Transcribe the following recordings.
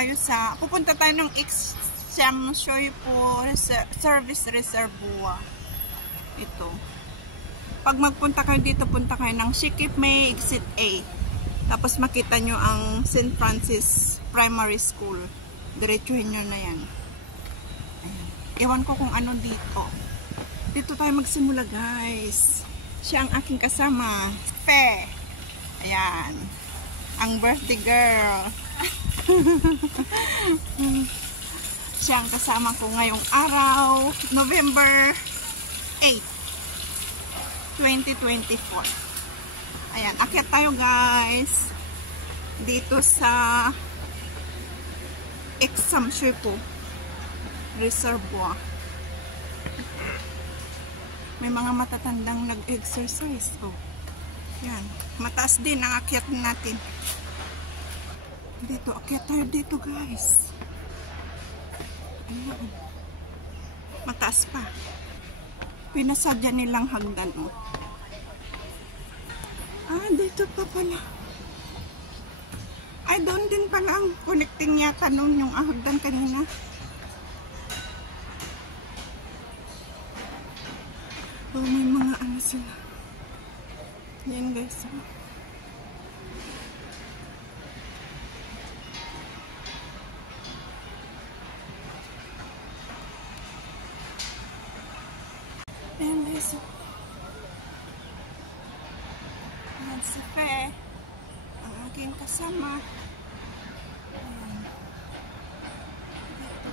tayo pupunta tayo ng Examshoy po Service Reservoir. Ito. Pag magpunta kayo dito, punta kayo ng Shikipmay Exit A. Tapos makita nyo ang St. Francis Primary School. Diretsuhin nyo na yan. Ayan. Ewan ko kung ano dito. Dito tayo magsimula, guys. Siya ang aking kasama. Fe. Ayan. Ang birthday girl. Siya ang kasama ko ngayong araw. November 8, 2024. Ayan. Akyat tayo, guys. Dito sa Examshoy po Reservoir. May mga matatandang nag-exercise. Oh. Yan. Mataas din ang akyat natin. Dito. Akyat tayo dito, guys. Ayan. Mataas pa. Pinasadya nilang hagdan. Oh. Dito pa pala. Ay, doon din pala ang connecting yata noon yung hagdan kanina. Oh, may mga ano sila. Yan, guys. Yan, guys. Yan si Fe. Ang aking kasama. Ayan. Dito.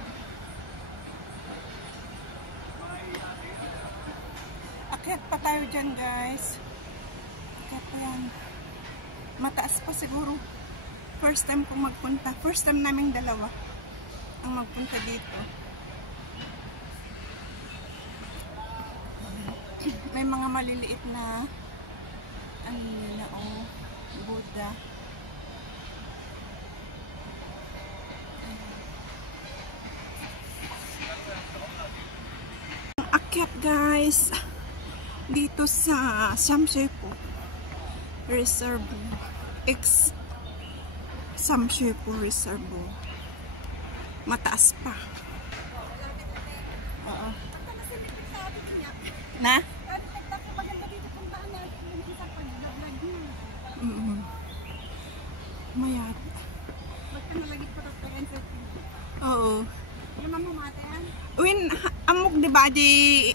Akyat pa tayo dyan, guys. Akyat pa yan. Mataas pa siguro. First time kong magpunta. First time naming dalawa ang magpunta dito. May mga maliliit na ano nila, oh, Buddha. Akyat, guys, dito sa Examshoy po Reservoir. Examshoy po Reservoir. Mataas pa. Oo. Na? Mayat. Magpanalagit po ito. Oo. Yung mamamata yan? Uwin, amok diba di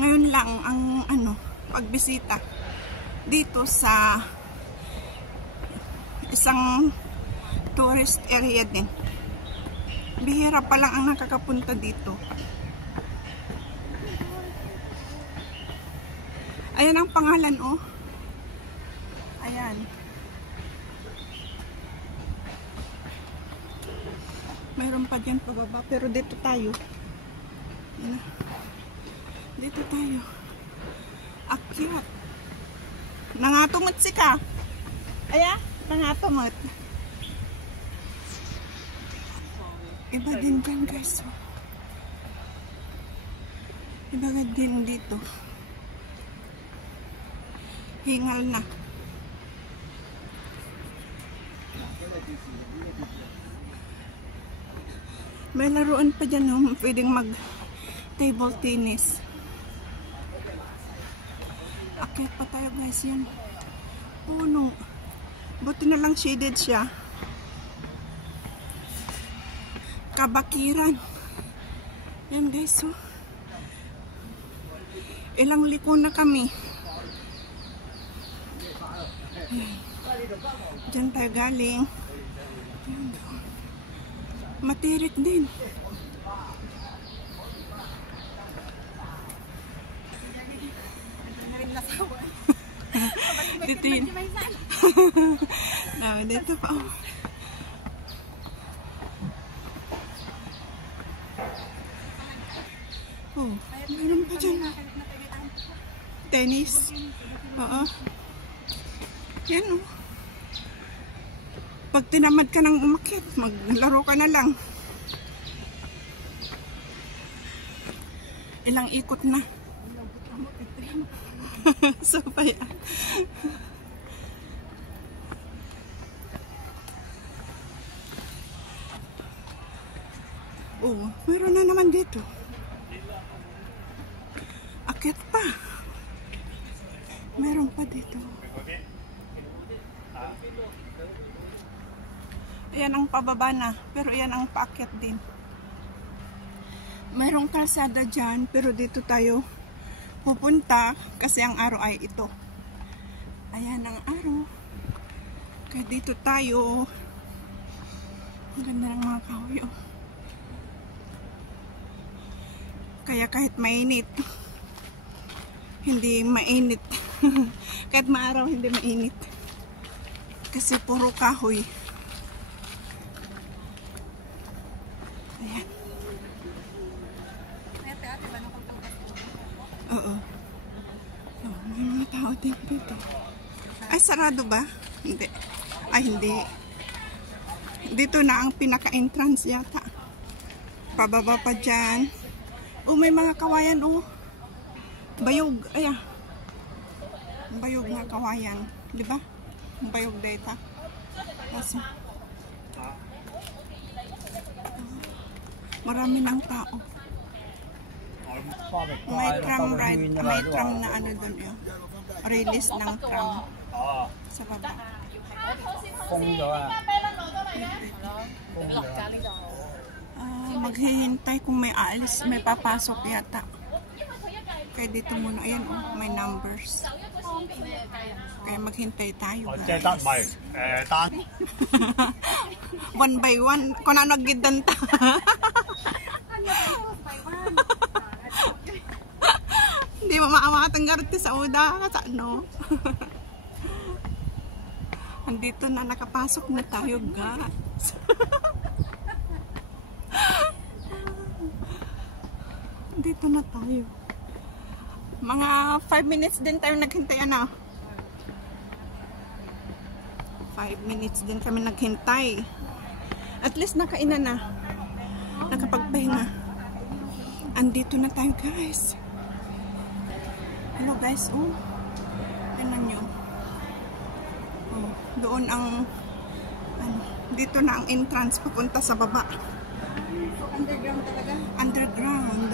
ngayon lang ang ano, pagbisita dito sa isang tourist area din. Bihira pa lang ang nakakapunta dito. Ayan ang pangalan, oh. Ayan. Mayroon pa dyan pababa, pero dito tayo. Ayan. Dito tayo. Akyat. Nangatungot si ka. Ayan, nangatungot. Iba din dyan, guys. Iba din dito. Hingal na. May laruan pa dyan, no? Pwedeng mag table tennis. Akyat pa tayo, guys. Yan. Puno. Buti na lang shaded siya. Kabakiran. Yan, guys. Oh. Ilang liko na kami. Diyan tayo galing. Matirik din. Dito yun. Dito pa. Oh, mayroon pa dyan. Tennis. Oo. Yan, oh. Pag tinamad ka ng umakyat, maglaro ka na lang. Ilang ikot na. So, pa yan. Oh, meron na naman dito. Akit pa. Meron pa dito. Ayan ang pababa na, pero ayan ang paakyat din. Mayroong kalsada dyan, pero dito tayo pupunta kasi ang araw ay ito. Ayan ang araw. Kaya dito tayo. Ang ganda ng mga kahoy. Kaya kahit mainit, hindi mainit. Kahit maaraw, hindi mainit. Kasi puro kahoy. Ayan. Oo. Oh, may mga tao din dito. Ay, sarado ba? Hindi. Ay, hindi. Dito na ang pinaka-entrance yata. Pababa pa dyan. Oh, may mga kawayan, oh. Bayog. Ayan. Bayog na kawayan. Diba? Bayog data. Kasi, marami ng tao. May tram ride, may tram na ano doon yun. Release ng tram sa baba. Maghihintay kung may aalis, may papasok yata. Kaya dito muna, ayan oh, may numbers. Kaya maghintay tayo guys. One by one, kung ano naggidan ta. Hindi mo maamatang garti sa uda sa ano. Andito na, nakapasok na tayo guys. Dito na tayo. Mga 5 minutes din tayo naghintay, ano? 5 minutes din kami naghintay. At least nakainan na. Nakapagpahinga. Andito na tayo guys. Hello guys, oh. Tingnan nyo. Oh, doon ang ano, dito na ang entrance papunta sa baba. So, underground talaga? Underground.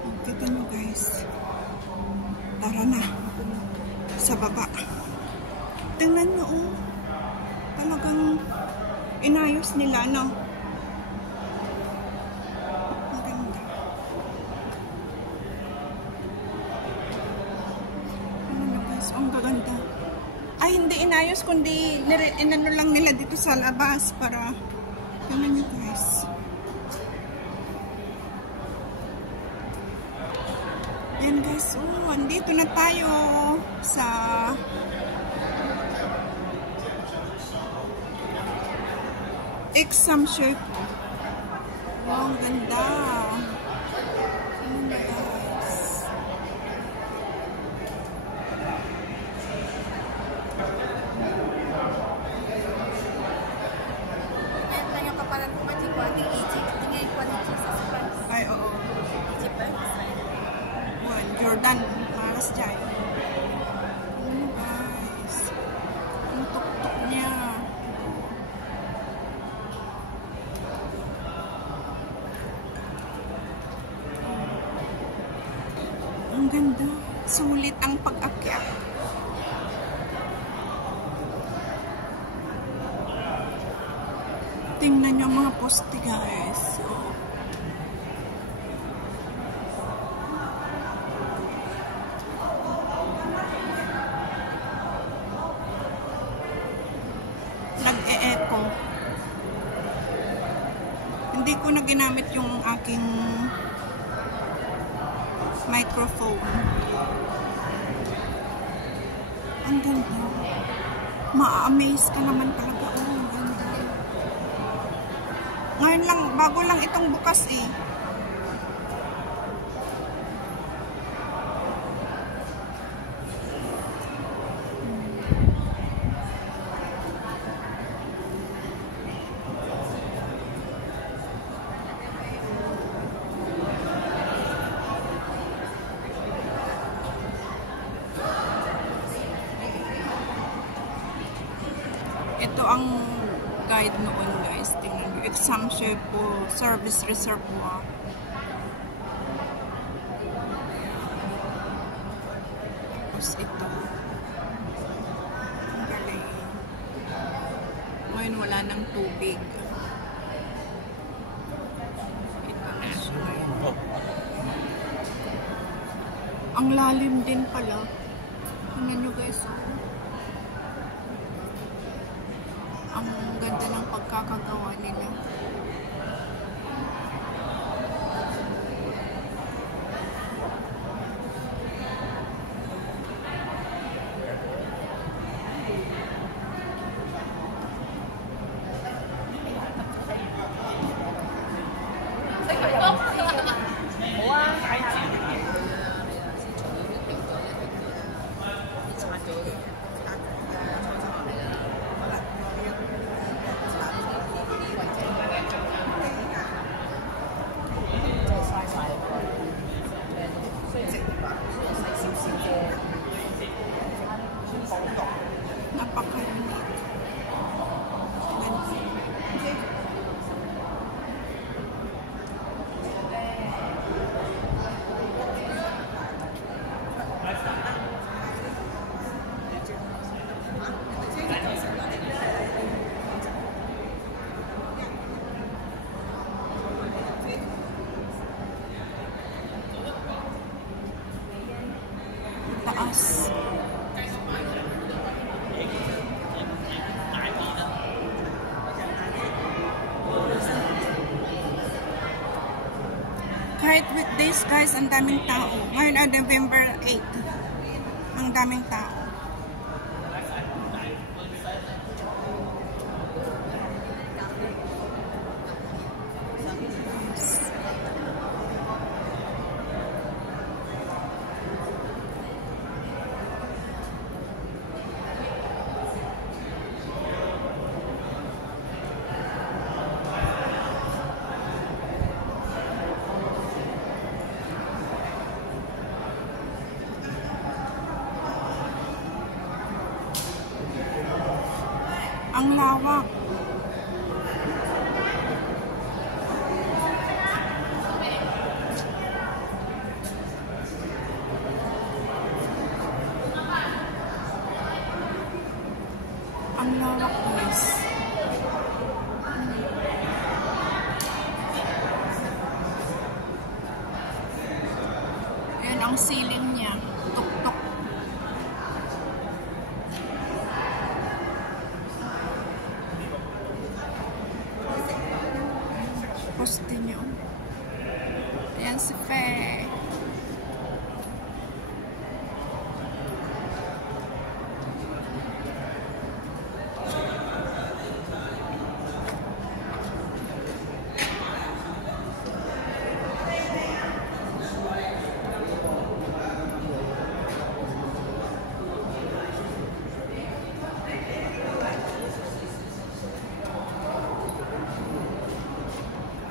Oh, kita nyo guys. Tara na. Sa baba. Tingnan nyo, oh. Talagang inayos nila, no? Maganda. Ano na guys, ang gaganda. Ay, hindi inayos, kundi inano lang nila dito sa labas para tingnan nyo guys. Yan guys, oh, andito na tayo sa exam circle. Wow, ang ganda. Ano na guys? Ay, oo. Jordan, maras dyan. Ano guys? Ang tuk-tuk niya. Ang ganda. Sulit ang pag-akyat. Tingnan niyo mga poste guys. Oh. Nag-e-echo. Hindi ko na ginamit yung aking microphone. Ang ganda. Ma-amaze ka naman talaga. Oh, ang ganda. Ngayon lang, bago lang itong bukas eh. Ito ang guide noon guys. Tingnan nyo. exam po, service reservoir. Tapos ito. Ang galing. Ngayon wala ng tubig. Ito na siya. Ang lalim din pala. Tingnan nyo guys. Ang ganda ng pagkakagawa nila. Taas. Kahit weekdays guys, ang daming tao. Ngayon ay November 8. Ang daming tao. Ang lawak. Ang lawak guys. Ayan ang ceiling niya. Tuk-tuk. Poste nyo. Ayan si Fe.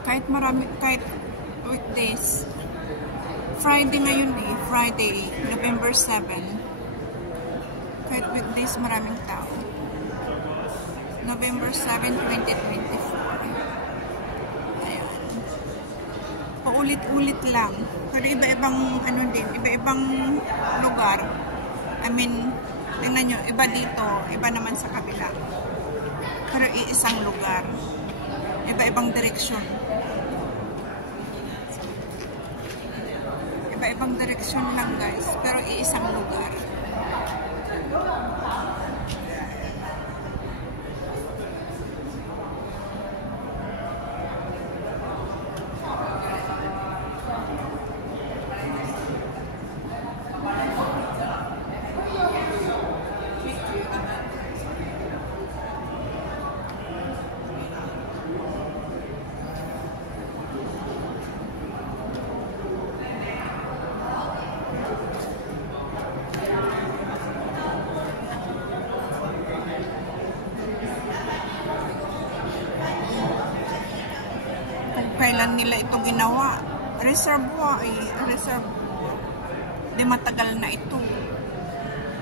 Kahit marami, kahit weekdays. Friday ngayon eh, Friday, November 7. Kahit weekdays maraming tao. November 7, 2024. Ayan. Paulit-ulit lang. Pero iba-ibang ano din, iba-ibang lugar. I mean, tingnan nyo, iba dito, iba naman sa kabila. Pero iisang lugar. Iba-ibang direksyon. Iba-ibang direksyon lang guys, pero iisang lugar. Kailan nila ito ginawa? Reservoir eh. Reservoir. Di matagal na ito.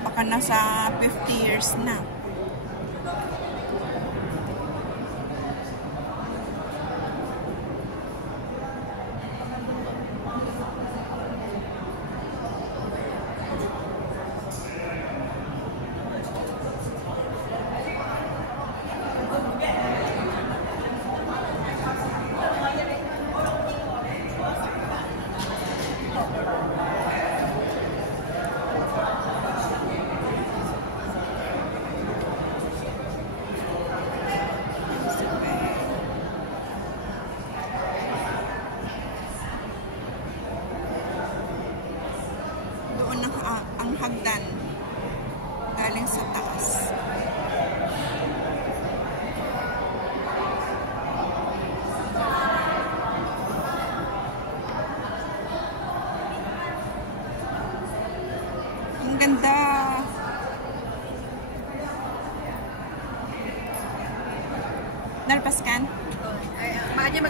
Baka nasa 50 years na. galing sa taas. Ang ganda. Nalpaskan? Makanya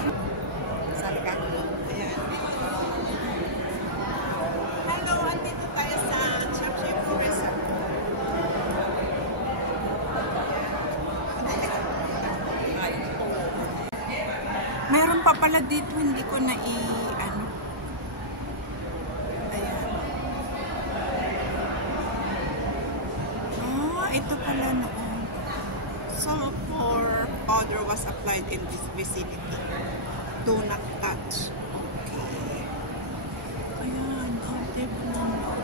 Sali ka? Ayan. Hello, andito tayo sa Chapshay Tourism. Meron pa pala dito, hindi ko na ano. Ayan. Ito pala noon. Sulfur powder was applied in this vicinity. Do not touch. Okay. Ayan, diba naman.